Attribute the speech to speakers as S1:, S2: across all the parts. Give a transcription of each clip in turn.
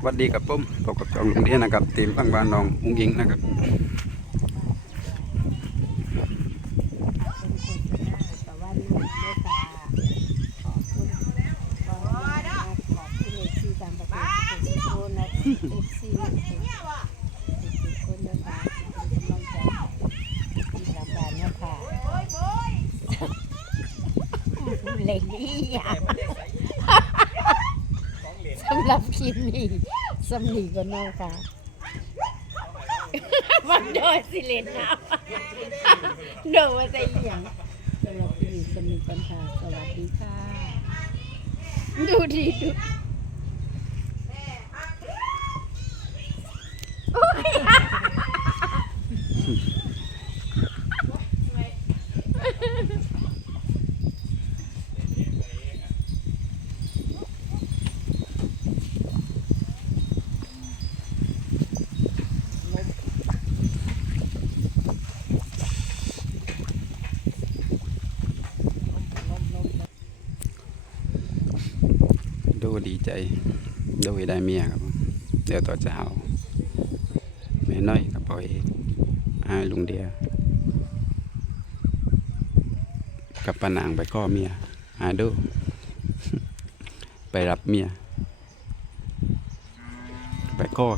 S1: สวัสดีครับผมพบกับจองลุงเดียนะครับทีมฟังบ้านน้องอุ้งยิงนะครับ
S2: แต่ว่านี่ไม่ตาขอบคุณขอบคุณเอฟซีตามประเทศทุกคนนะเอฟซีทุกคนนะคะเป็นกำลังใจที่ทำการนะคะเล่นนี่อะสำ หรับคลิปนี้สำนีก็น้องค่ะวันโดยสิเลนนะโดนมาใส่เหลียงสำหรับที่มีสำนีกันค่ะสวัสดีค่ะ ดูดีดู
S1: ดูดีใจดูได้เมียครับ เดี๋ยวต่อจะเอาแม่น้อยกับพ่อเอกอาลุงเดีย กับปานางไปข้อเมียอาดู ไปรับเมีย ไปข้อ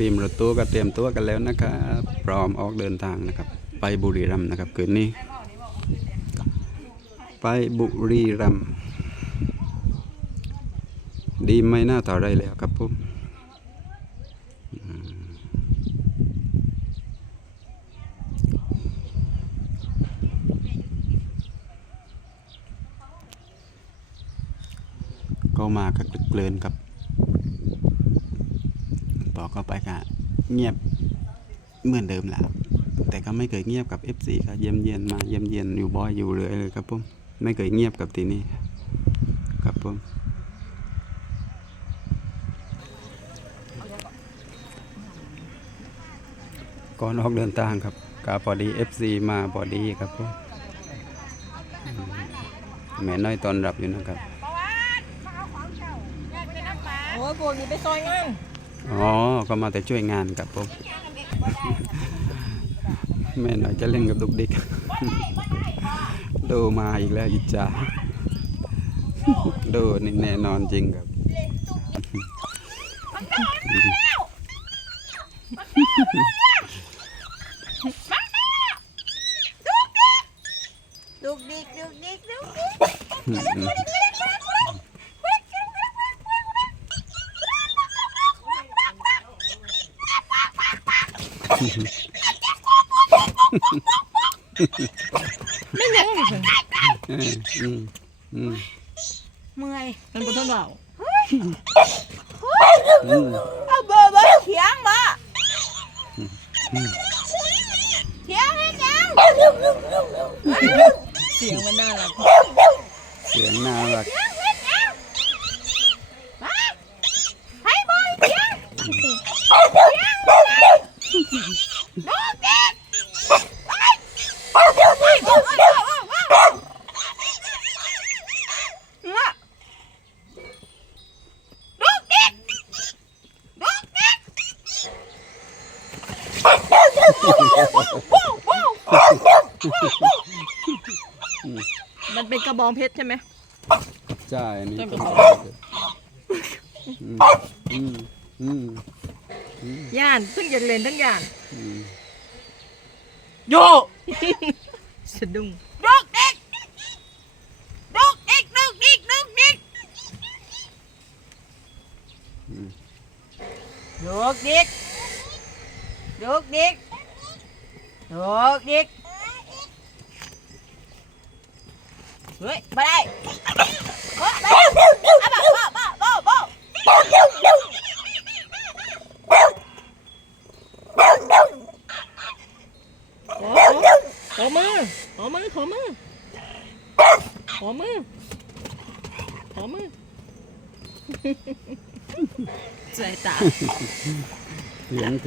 S1: เตรียมรถตู้ก็เตรียมตัวกันแล้วนะครับพร้อมออกเดินทางนะครับ ไปบุรีรัมย์นะครับคืนนี้ ไปบุรีรัมย์ดีไม่น่าต่อไรแล้วครับผมก็มากับกลึกเกลือนครับ ต่อเข้าไปก็เงียบเหมือนเดิมแหละแต่ก็ไม่เคยเงียบกับ FC ก็เยี่ยมเยียนมาเยี่ยมเยียนอยู่บ่อยอยู่เรื่อยเลยครับผมไม่เคยเงียบกับทีนี้ครับผมก่อนออกเดินทางครับก็พอดี FC มาพอดีครับผมอืมแม่น้อยตอนรับอยู่นะครับ
S3: โอ้ยพวกนี้ไปซอยงาน
S1: อ๋อ ก็มาแต่ช่วยงานครับผมแม่หน่อยจะเล่นกับดุกดิกดูมาอีกแล้วอิจฉาดูนี่แน่นอนจริงครับ
S3: ดุกดิกดุกดิกดุกดิก ไม่ยังเลย
S1: เอออืมอืม
S3: เมื่อยมันเป็นต้นเบา
S1: อืม
S3: เอาเบอร์เบอร์เถียงบ่เถียงให้ยังเสียงมันน่ารัก
S1: เสียงน่ารัก
S3: ให้บอยเถียงเถียงดุกดิกไปไปไปไป มันเป็นกระบองเพชรใช่ไหม
S1: ใช่อันนี่
S3: ต้นก
S1: ก็
S3: ระบอง
S1: อืมอืมอืม
S3: ย่านทั้งอยากเล่นทั้งย่าน
S1: อืม
S3: โยสะดุ้งดุกดิกดุกดิกดุกดิกดุกดิกดุกดิกดุกดิกดุกดิกเฮ้ยมาได้เฮ้ยมาเอาบ่บ่บ่บ่บ่ขอมื อขอมือขอมือขอมือขอมือขอมือ
S2: สวยตา
S1: เถี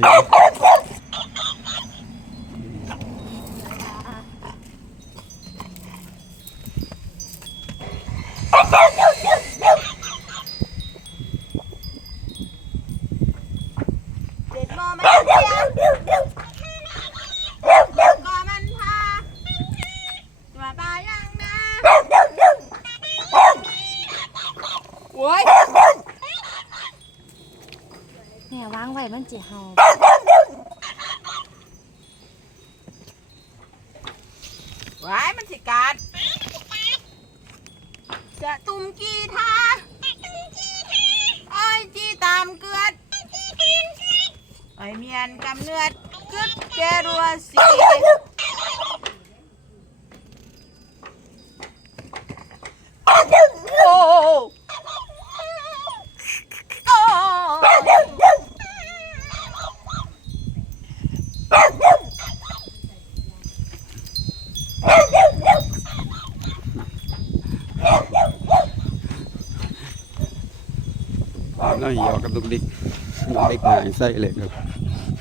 S3: มียนกำเนือดกึดแกรัว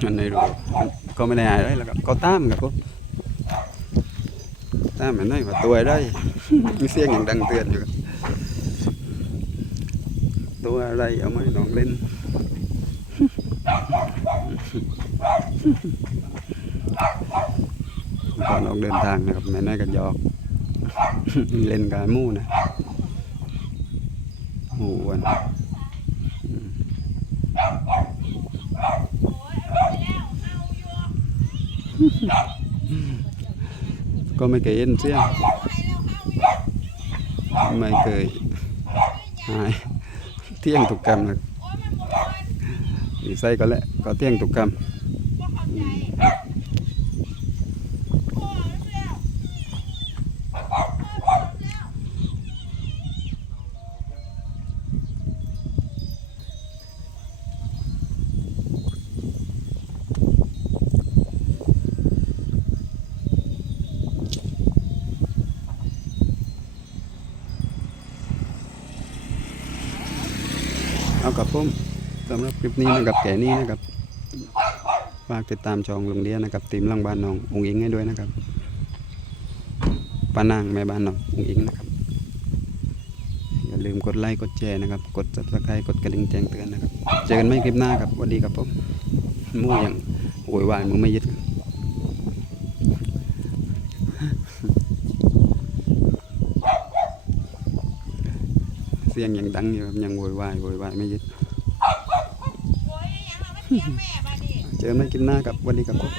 S1: มันไม่รู้ก็ไม่ได้ได้แล้วก็ตามกับก็ตามมันได้ว่าตัวได้มีเสียงอย่างดังเตือนอยู่ครับตัวอะไรเอามาให้น้องเล่นก่อนออกเดินทางนะครับแม่นายก็หยอกเล่นกับมู่นะมู่อ้วัน ก็ไม่เคยเห็นเสียงไม่เคยหายเที่ยงถูกกรรมเลยมีไส้ก็แหละก็เที่ยงถูกกรรม กับผมสำหรับคลิปนี้นะครับแก่นี้นะครับฝากติดตามช่องลุงเดียนะครับทีมลังบ้านน้ององอิงให้ด้วยนะครับป้านางแม่บ้านน้ององอิงนะครับ อย่าลืมกดไลค์กดแชร์นะครับ กด subscribe กดกระดิ่งแจ้งเตือนนะครับ เจอกันไม่คลิปหน้าครับสวัสดีครับผมมู่อยังโวยวายมึงไม่ยึดครับ เสียงยังดังอยู่ครับยังโวยวายโวยวายไม่ยึด
S3: โอ้ยยังเอามาเที่ยงแม่มาดิ
S1: เจอกันไม่คลิปหน้าครับสวัสดีครับผม